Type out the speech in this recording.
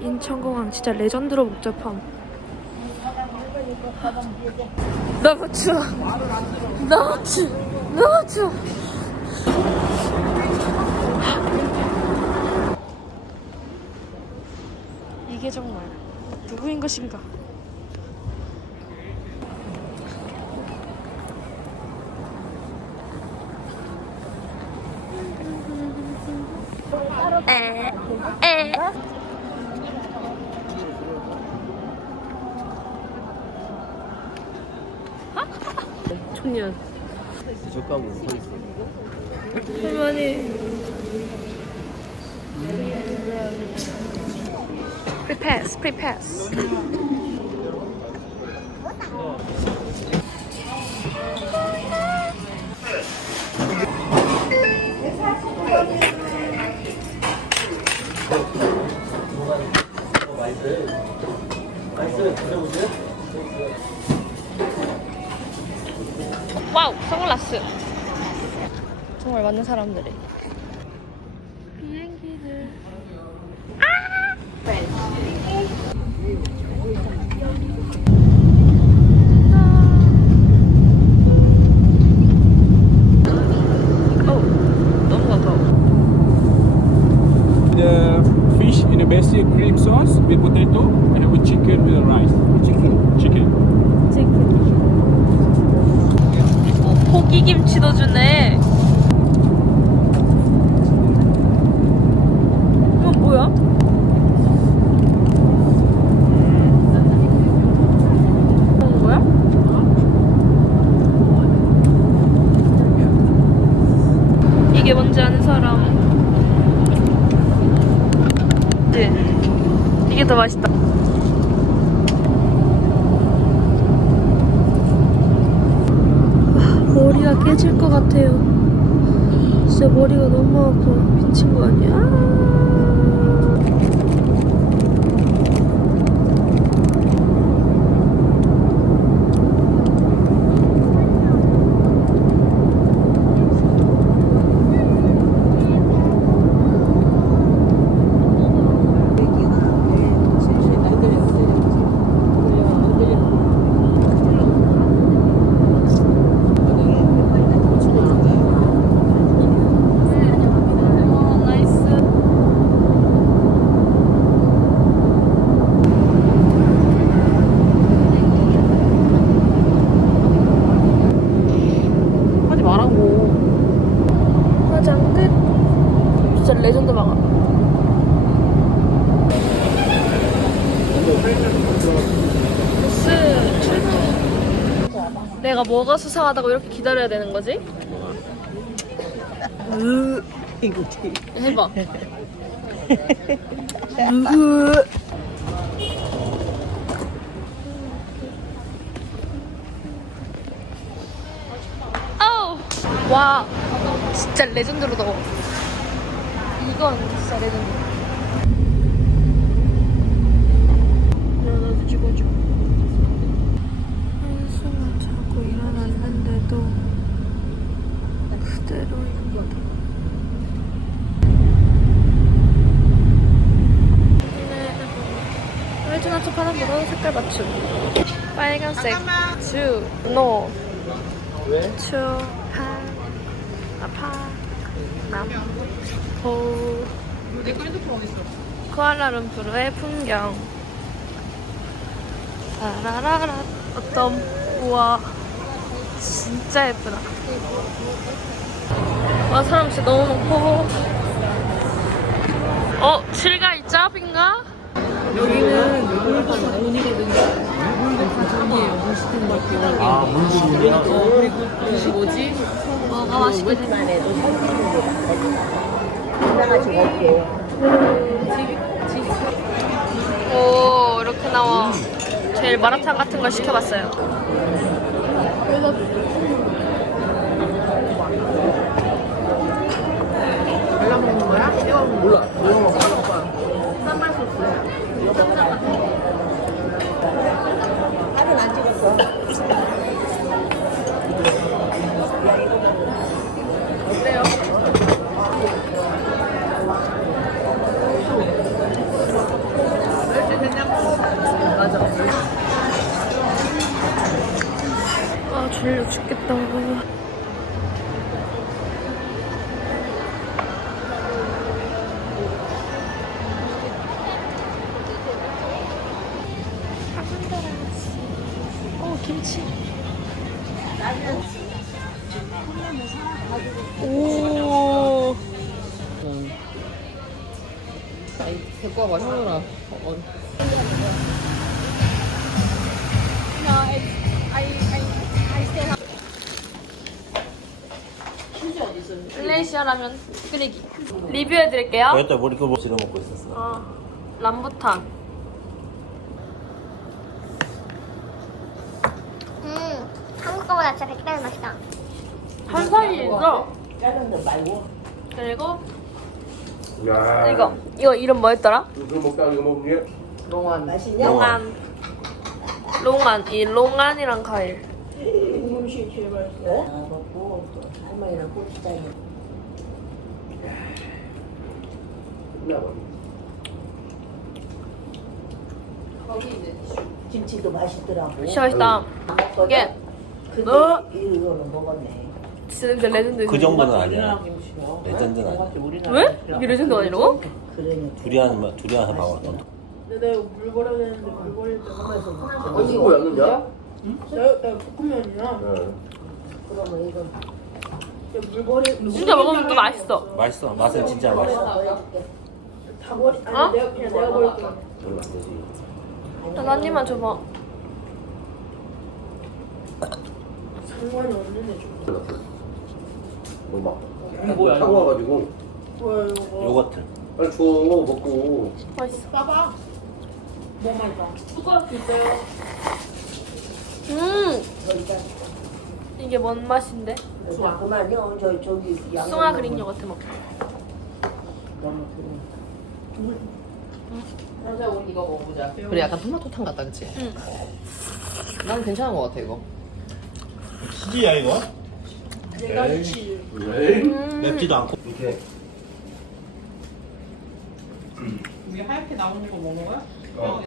인천공항 진짜 레전드로 복잡함. 너무 추워. 너무 추워. 너무 추워. 이게 정말 누구인 것인가? 에, 에. 청년. 서 있어. 할머니. 프리패스, 프리패스. 와우, 선글라스. 정말 많은 사람들이. 비행기들. 아! 어, fish in a basil cream sauce with potato and with chicken with rice. Chicken. Chicken. 고기 김치도 주네. 이건 뭐야? 이게 뭔지 아는 사람. 네. 이게 더 맛있다. 머리가 깨질 것 같아요. 진짜 머리가 너무 아파. 미친 거 아니야? 하지 말라고. 화장 끝. 진짜 레전드 망한. 버스 출동. 내가 뭐가 수상하다고 이렇게 기다려야 되는 거지? 이거 해봐. 아우! 와, 진짜 레전드로 더워. 이건 진짜 레전드. 나도 찍어줘. 한숨을 자고 일어났는데도 그대로입니다. 네. 일주나 초 파란보다 색깔 맞춤. 빨간색 주, 노, 왜? 추, 파, 아파, 남, 호. 내거 핸드폰 어딨어? 쿠알라룸푸르의 풍경. 라라라라. 어떤, 우와. 진짜 예쁘다. 와, 사람 진짜 너무 많고. 어, 칠가 있죠? 빈가? 아, 물들이야. 뭐가 맛있겠지? 오 이렇게 나와 제일 마라탕 같은 걸 시켜봤어요 졸려 죽겠다. 어 김치. 오. 아이 데리고 와봐 형이랑 어, 말레이시아 라면 끓이기. 리뷰해드릴게요. 여기다 머리 끄고 지금 먹고 있었어. 어, 람부탄. 음, 한국 거보다 진짜 백 배는 맛있다. 한 살이 있어. 작은 데 말고 그리고 야. 이거 이거 이름 뭐였더라? 이거 먹다 이거 먹게. 롱안 맛있냐? 롱안. 롱안 이 롱안이랑 과일. 음식 제일 맛있어 아 먹고 또 할머니랑 고추장에 김치도 맛있더라고 진짜 맛있다. 안 먹거든? 이게 근데 어? 이거는 먹었네 진짜 냄새 레전드. 그 정도는 아니야. 레전드는 아니야. 왜? 이게 레전드 아니라고? 그러니까 두리안 맛 두리안 봐봐. 너. 근데 내가 물 버려야 되는데 물 버릴 때 하면서 먹자. 언니 뭐야, 근데? 내가, 내가 볶음면이나 그러면 이건 진짜 먹으면 또 맛있어. 맛있어. 맛은 진짜 맛있어. 다 버리 아니 어? 내가 그냥 내가 버릴게 별로 안 되지. 한 입만 줘봐. 상관이 없는데 좀뭐 뭐야, 이거? 타고 와가지고 뭐야 이거 요거트. 빨리 줘 먹고. 맛있어. 까봐 뭐 맛있다 숟가락도 있어요 음 저기다 이게 뭔 맛인데? 그만요 저 저기 양 숭아 그릭 요거트 먹. 너무 그래 현자 우리 이거 먹어보자. 그래 약간 토마토탕 같다 그치? 응. 난 괜찮은 것 같아 이거. 치즈야 이거? 내가 치. 음. 맵지도 않고. 이렇게. 이게 하얗게 나오는 거 먹는 거야?